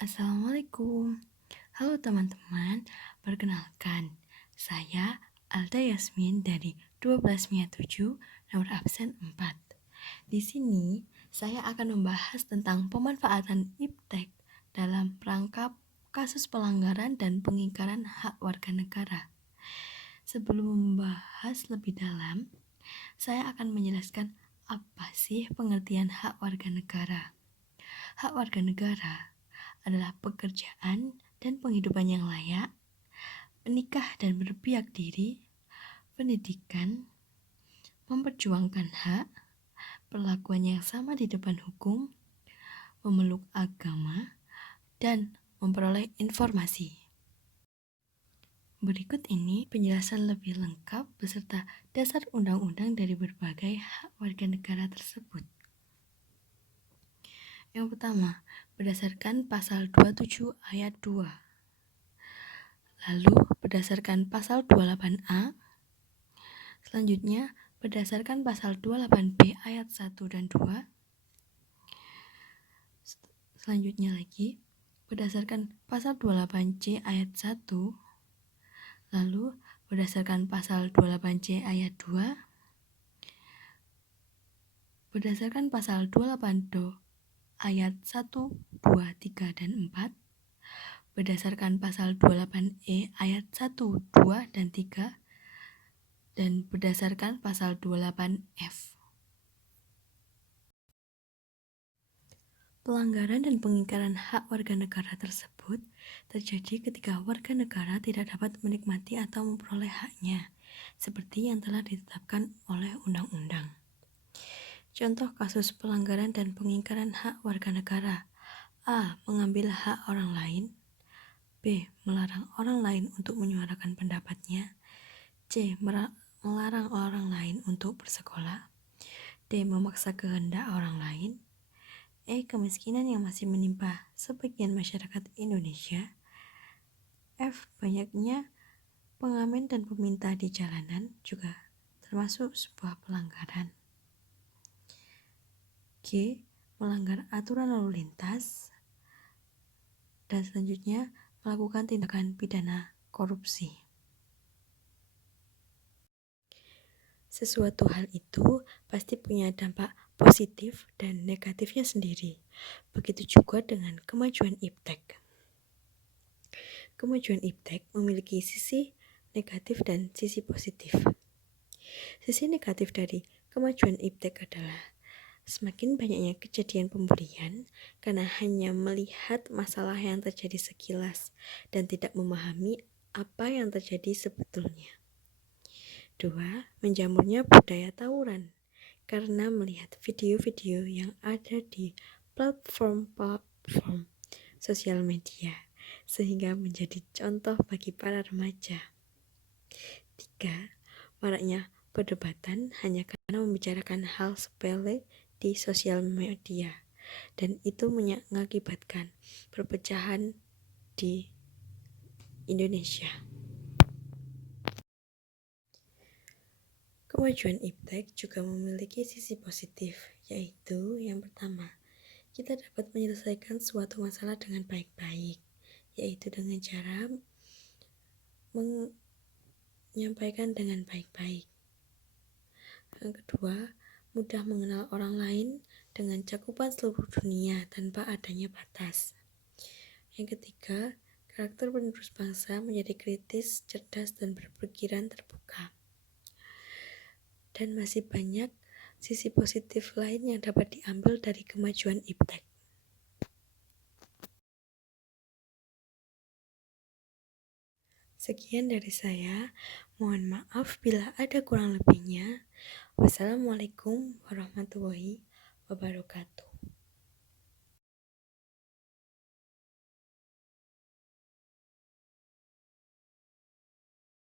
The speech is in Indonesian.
Assalamualaikum. Halo teman-teman, perkenalkan, saya Alda Yasmin dari 12 MIA 7, nomor absen 4. Di sini, saya akan membahas tentang pemanfaatan iptek dalam perangkap kasus pelanggaran dan pengingkaran hak warga negara. Sebelum membahas lebih dalam, saya akan menjelaskan apa sih pengertian hak warga negara. Hak warga negara adalah pekerjaan dan penghidupan yang layak, menikah dan berpihak diri, pendidikan, memperjuangkan hak, perlakuan yang sama di depan hukum, memeluk agama, dan memperoleh informasi. Berikut ini penjelasan lebih lengkap beserta dasar undang-undang dari berbagai hak warga negara tersebut. Yang pertama, berdasarkan pasal 27 ayat 2. Lalu, berdasarkan pasal 28A, selanjutnya, berdasarkan pasal 28B ayat 1 dan 2, selanjutnya lagi, berdasarkan pasal 28C ayat 1, lalu, berdasarkan pasal 28C ayat 2, berdasarkan pasal 28 ayat 1, 2, 3, dan 4, berdasarkan pasal 28E ayat 1, 2, dan 3, dan berdasarkan pasal 28F. Pelanggaran dan pengingkaran hak warga negara tersebut terjadi ketika warga negara tidak dapat menikmati atau memperoleh haknya, seperti yang telah ditetapkan oleh undang-undang. Contoh kasus pelanggaran dan pengingkaran hak warga negara: A. Mengambil hak orang lain. B. Melarang orang lain untuk menyuarakan pendapatnya. C. Melarang orang lain untuk bersekolah. D. Memaksa kehendak orang lain. E. Kemiskinan yang masih menimpa sebagian masyarakat Indonesia. F. Banyaknya pengamen dan peminta di jalanan juga termasuk sebuah pelanggaran. G. Melanggar aturan lalu lintas. Dan selanjutnya, melakukan tindakan pidana korupsi. Sesuatu hal itu pasti punya dampak positif dan negatifnya sendiri. Begitu juga dengan kemajuan iptek. Kemajuan iptek memiliki sisi negatif dan sisi positif. Sisi negatif dari kemajuan iptek adalah semakin banyaknya kejadian pembulian karena hanya melihat masalah yang terjadi sekilas dan tidak memahami apa yang terjadi sebetulnya. 2. Menjamurnya budaya tawuran karena melihat video-video yang ada di platform sosial media sehingga menjadi contoh bagi para remaja. 3. Maraknya perdebatan hanya karena membicarakan hal sepele di sosial media, dan itu mengakibatkan perpecahan di Indonesia. Kemajuan iptek juga memiliki sisi positif, yaitu yang pertama, kita dapat menyelesaikan suatu masalah dengan baik-baik, yaitu dengan cara menyampaikan dengan baik-baik. Yang kedua, mudah mengenal orang lain dengan cakupan seluruh dunia tanpa adanya batas. Yang ketiga, karakter penerus bangsa menjadi kritis, cerdas, dan berpikiran terbuka. Dan masih banyak sisi positif lain yang dapat diambil dari kemajuan iptek. Sekian dari saya, mohon maaf bila ada kurang lebihnya. Wassalamualaikum warahmatullahi wabarakatuh.